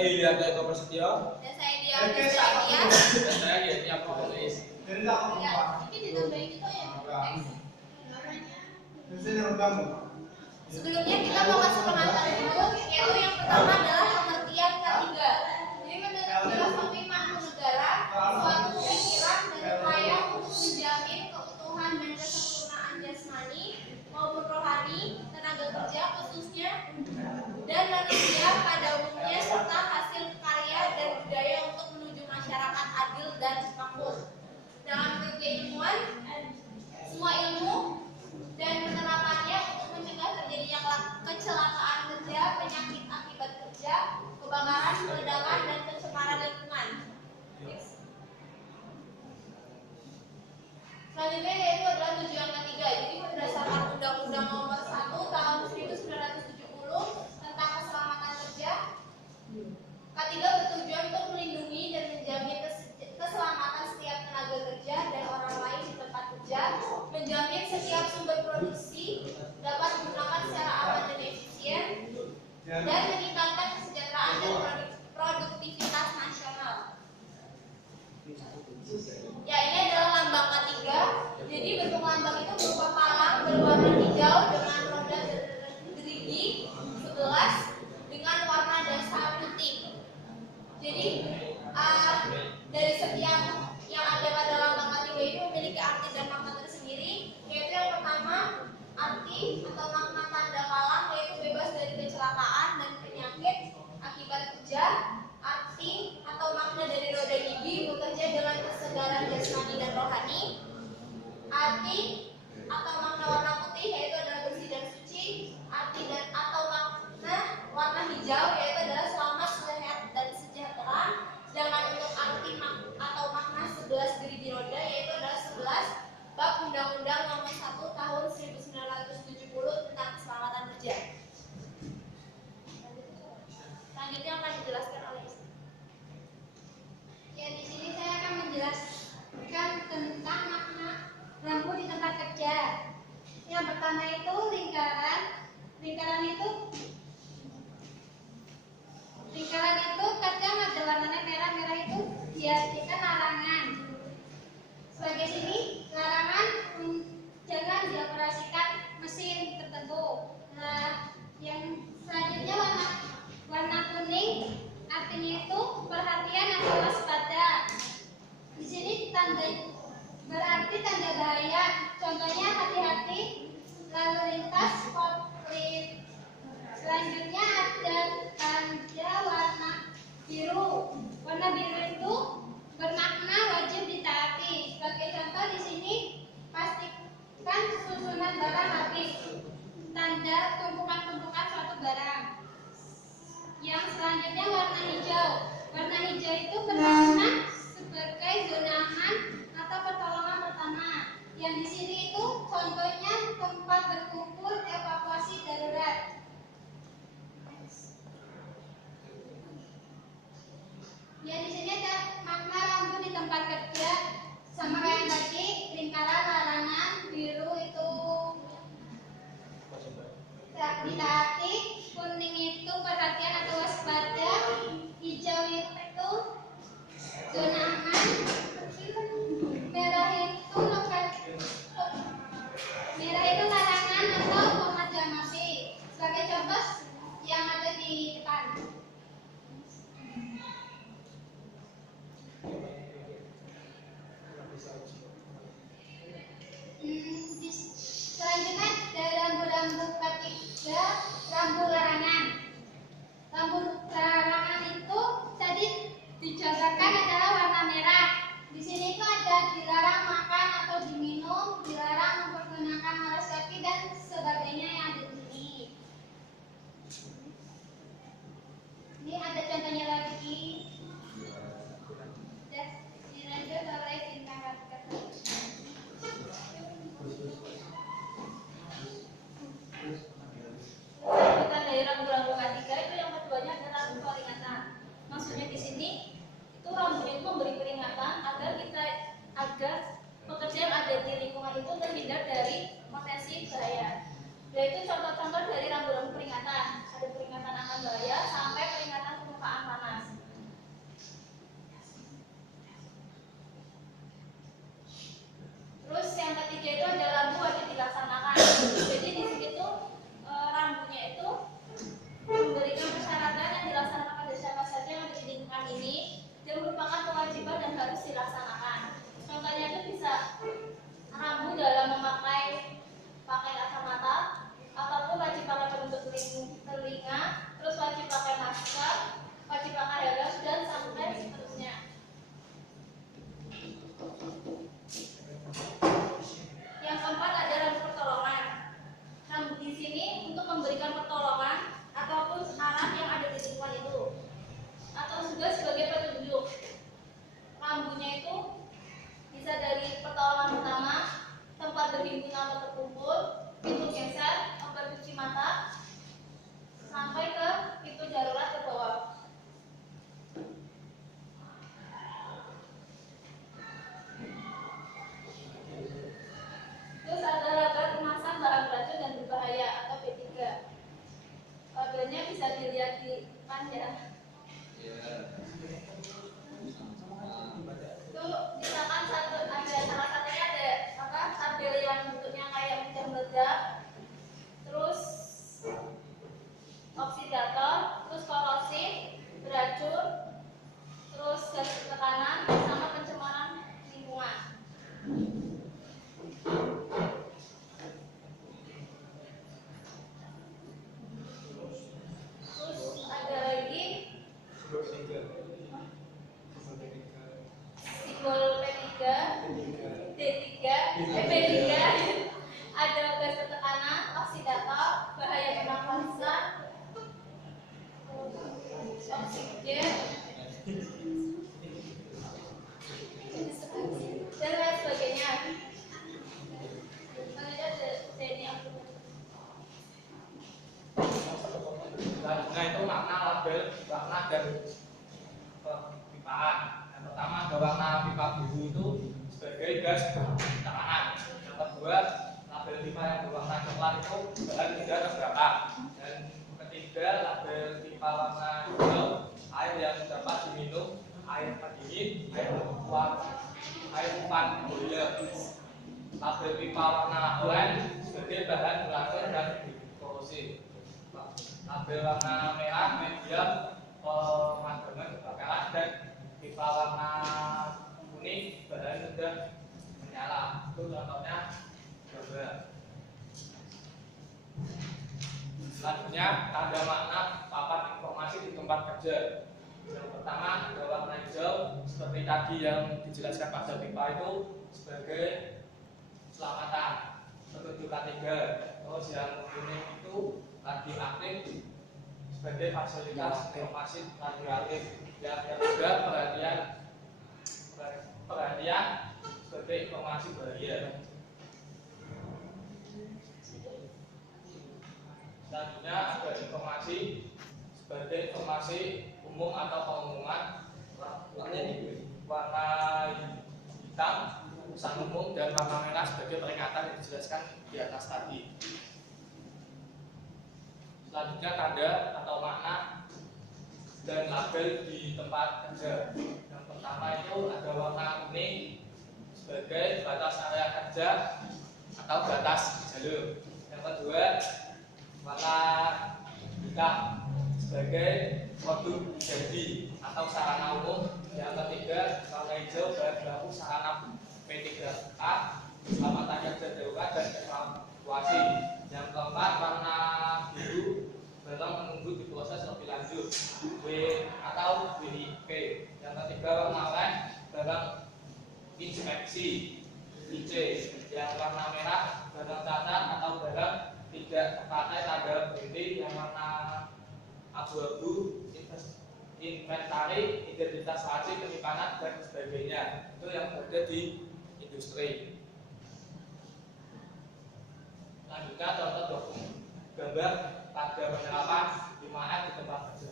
Ilya Eko Prasetyo. Dan saya Dia. Dan saya Yeti Abdul Aziz. Ya, ini ditambahin itu ya. Sebelumnya kita mau masuk pengantar dulu, yaitu yang pertama adalah pengertian ketiga. Jadi menurut filosofi makna negara, suatu pemikiran dan upaya untuk menjamin keutuhan dan kesempurnaan jasmani maupun rohani tenaga kerja khususnya dan manusia pada umumnya serta hasil karya dan budaya untuk menuju masyarakat adil dan makmur. Dalam keilmuan, semua ilmu dan penerapannya untuk mencegah terjadinya kecelakaan kerja, penyakit akibat kerja, kebakaran, peledakan, dan pencemaran lingkungan. Selanjutnya yaitu adalah tujuan ketiga. Jadi berdasarkan Undang-Undang Nomor 1 Tahun 1970 tentang keselamatan kerja, ketiga bertujuan untuk melindungi dan menjamin keselamatan setiap tenaga kerja dan orang lain di tempat kerja, menjamin setiap sumber produksi dapat digunakan secara aman dan efisien, dan meningkatkan kesejahteraan dan produktivitas nasional. Ya, ini adalah lambang K3. Jadi bentuk lambang itu berupa palang berwarna hijau dengan roda gerigi 11 dengan warna dasar putih. Jadi dari setiap yang ada pada lambang K3 ini memiliki arti dan makna tersendiri, yaitu yang pertama arti atau makna tanda palang yaitu bebas dari kecelakaan dan penyakit akibat kerja. Arti atau makna dari roda gigi bekerja dengan kesegaran jasmani dan rohani. Arti atau makna warna putih yaitu adalah bersih dan suci. Arti dan atau makna warna hijau yaitu adalah selamat, sehat dan sejahtera. Sedangkan untuk arti atau makna 11 gerigi roda yaitu adalah 11 bab Undang-Undang Nomor 1 Tahun 1970 tentang keselamatan kerja. Selanjutnya akan dijelaskan oleh Istri. Ya, di sini saya akan menjelaskan tentang makna lampu di tempat kerja. Yang pertama itu lingkaran. Lingkaran itu kadang ada warnanya merah. Merah itu diartikan larangan. Sebagai sini larangan jangan dioperasikan mesin tertentu. Nah, yang selanjutnya warna kuning artinya itu perhatian atau waspada. Di sini berarti tanda bahaya. Contohnya hati-hati lalu lintas konflik. Selanjutnya ada tanda warna biru. Warna biru itu bermakna wajib ditaati. Sebagai contoh di sini pastikan susunan barang rapi. Tanda tumpukan-tumpukan suatu barang. Yang selanjutnya warna hijau. Warna hijau itu bermakna sebagai zona aman atau pertolongan pertama. Yang di sini itu contohnya tempat berkumpul evakuasi darurat. Ya, di sini ada makna lampu di tempat kerja sama kayak yang tadi, lingkaran larangan, biru itu ditaati, kuning itu perhatian atau waspada, hijau itu zona aman, merah itu larangan atau pemadaman api. Sebagai contoh yang ada di depan. Selanjutnya dalam rambu-rambu K3 pelindung telinga, terus wajib pakai masker, wajib pakai helm dan sampai seterusnya. Yang keempat ada rambu pertolongan. Rambu di sini untuk memberikan pertolongan ataupun saran yang ada di lingkungan itu, atau juga sebagai petunjuk. Rambunya itu bisa dari pertolongan pertama, tempat berhimpun atau berkumpul, pintu geser, tempat cuci mata, sampai ke pintu darurat ke bawah. Terus ada label kemasan barang beracun dan berbahaya atau B3. Labelnya bisa dilihat di depan ya. Itu misalkan ada salah satunya ada tabel yang bentuknya kayak meja meledak, terus oksidator, terus korosif, beracun, terus gas tekanan, sama pencemaran lingkungan. Terus ada lagi simbol P3, D3, B3, ada gas tekanan, oksidator, bahaya pernafasan, oksigen, dan lain sebagainya. Selanjutnya itu makna label, warna dan pipaan. Yang pertama ada warna pipa biru itu sebagai gas tekanan. Yang kedua label pipa yang berwarna coklat itu bahan tidak terbakar. Dan ketiga label pipa warna hijau air yang dapat diminum, air pendingin, air umpan boiler. Label pipa warna oranye sebagai bahan beracun dan korosif. Label warna merah medium pemadaman kebakaran, dan pipa warna kuning bahan sudah menyala. Itu contohnya gambar. Selanjutnya tanda makna papan informasi di tempat kerja. Yang pertama ada warna hijau seperti tadi yang dijelaskan pada pipa itu sebagai keselamatan, petunjuk K3. Terus yang kuning itu radioaktif sebagai fasilitas informasi radioaktif. Yang ketiga perhatian sebagai informasi bahaya. Selanjutnya ada informasi sebagai informasi umum atau pengumuman. Warna hitam pesan umum dan warna merah sebagai peringatan yang dijelaskan di atas tadi. Selanjutnya tanda atau makna dan label di tempat kerja. Yang pertama itu ada warna kuning sebagai batas area kerja atau batas jalur. Yang kedua warna hitam sebagai produk jadi atau sarana umum. Yang ketiga warna hijau bahan baku sarana P3A, keselamatan kerja darurat dan evakuasi. Yang keempat warna biru barang menunggu diproses lebih lanjut, W atau WIP. Yang ketiga warna oranye barang inspeksi, IC. Yang warna merah barang cacat atau barang tidak terpakai tanda berhenti. Yang warna abu-abu inventari, identitas wajib, penyimpanan dan sebagainya. Itu yang berada di industri. Selanjutnya contoh dokumen gambar pada penerapan 5M di tempat kerja.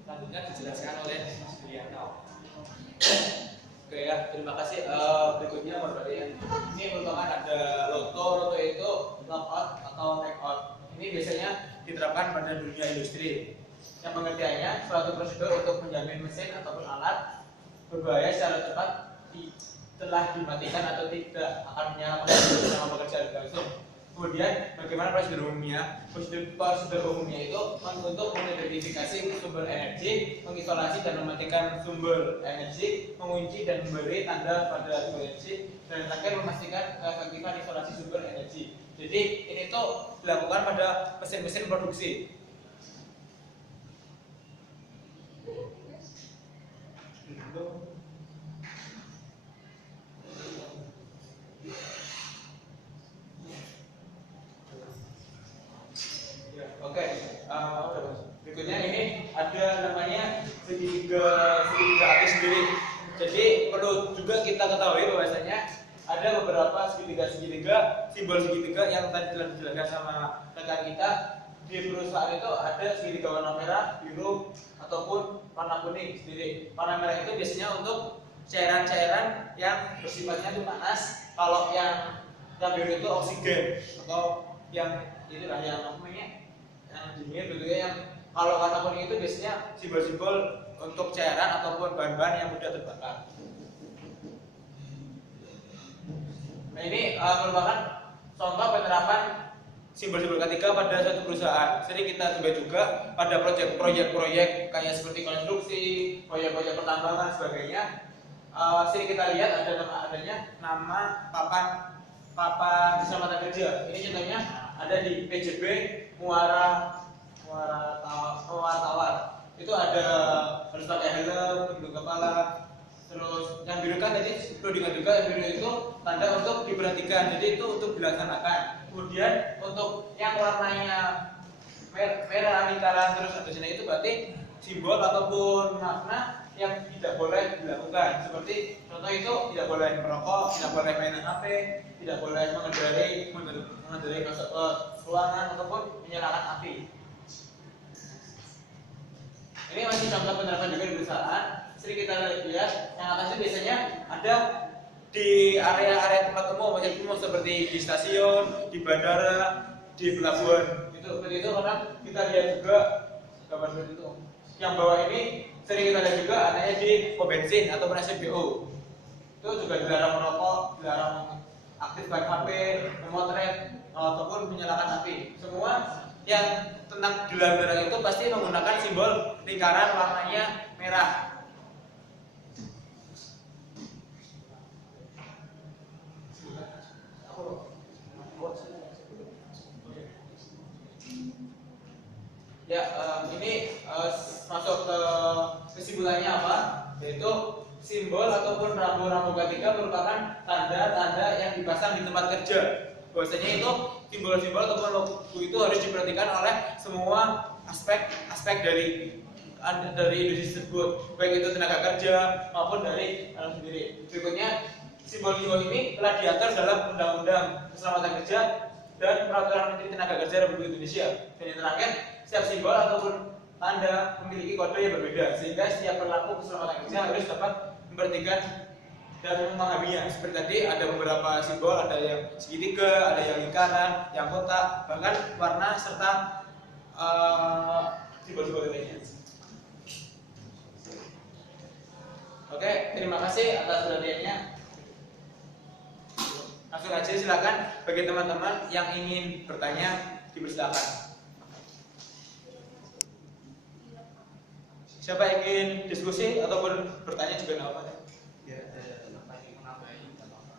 Selanjutnya dijelaskan oleh Mas Brianto. Oke ya, terima kasih. Berikutnya Mas Brian. Ini merupakan ada roto itu logout atau take out. Ini biasanya diterapkan pada dunia industri. Yang pengertiannya suatu prosedur untuk menjamin mesin ataupun alat berbahaya secara cepat telah dimatikan atau tidak akan menyala pada selama bekerja berlangsung. Kemudian bagaimana prosedur umumnya? Prosedur umumnya itu untuk mengidentifikasi sumber energi, mengisolasi dan mematikan sumber energi, mengunci dan memberi tanda pada sumber energi, dan terakhir memastikan keefektifan isolasi sumber energi. Jadi ini tuh dilakukan pada mesin-mesin produksi. Oke, berikutnya ini ada namanya segitiga api sendiri. Jadi perlu juga kita ketahui bahwasanya ada beberapa segitiga, simbol segitiga yang tadi telah dijelaskan sama rekan kita. Di perusahaan itu ada segitiga warna merah, biru, ataupun warna kuning sendiri. Warna merah itu biasanya untuk cairan-cairan yang bersifatnya itu panas. Kalau yang biru itu oksigen, atau yang itulah yang namanya yang dingin gitu ya. Yang kalau warna kuning itu biasanya simbol-simbol untuk cairan ataupun bahan-bahan yang mudah terbakar. Nah ini merupakan contoh penerapan simbol-simbol ketiga pada suatu perusahaan. Sering kita coba juga pada proyek-proyek kayak seperti konstruksi, proyek-proyek pertambangan sebagainya. Sering kita lihat adanya nama papan keselamatan kerja. Ini contohnya ada di PJB Muara Tawar. Itu ada harus pakai helm, pelindung kepala. Terus yang biru kan tadi perlu diingat juga, yang biru itu tanda untuk diperhatikan. Jadi itu untuk dilaksanakan. Kemudian untuk yang warnanya merah lingkaran terus ada sini itu berarti simbol ataupun makna yang tidak boleh dilakukan. Seperti contoh itu tidak boleh merokok, tidak boleh main HP, tidak boleh mengendarai masuk ke ruangan ataupun menyalakan api. Ini masih contoh penerapan juga di perusahaan. Sering kita lihat yang atas itu biasanya ada di area-area tempat umum, seperti di stasiun, di bandara, di pelabuhan. Itu seperti itu karena kita lihat juga gambar seperti itu. Yang bawah ini sering kita lihat juga adanya di pom bensin ataupun SPBU. Itu juga dilarang merokok, dilarang aktifkan HP, memotret ataupun menyalakan api. Semua yang tentang dilarang itu pasti menggunakan simbol lingkaran warnanya merah. Ya, ini masuk ke kesimpulannya apa? Yaitu simbol ataupun rambu-rambu ketiga merupakan tanda-tanda yang dipasang di tempat kerja. Bahwasanya itu simbol-simbol ataupun logo itu harus diperhatikan oleh semua aspek dari industri tersebut, baik itu tenaga kerja maupun dari dalam sendiri. Berikutnya, simbol-simbol ini telah diatur dalam Undang-Undang Keselamatan Kerja dan Peraturan Menteri Tenaga Kerja Republik Indonesia. Dan yang terakhir, setiap simbol ataupun tanda memiliki kode yang berbeda, sehingga setiap pelaku keselamatan kerja harus dapat memperhatikan dan memahaminya. Seperti tadi ada beberapa simbol, ada yang segitiga, ada yang lingkaran, yang kotak, bahkan warna serta simbol-simbol lainnya. Oke, terima kasih atas perhatiannya. Langsung aja silakan bagi teman-teman yang ingin bertanya dipersilakan. Siapa yang ingin diskusi ataupun bertanya juga nggak apa-apa. Ya, ada menambahin atau apa?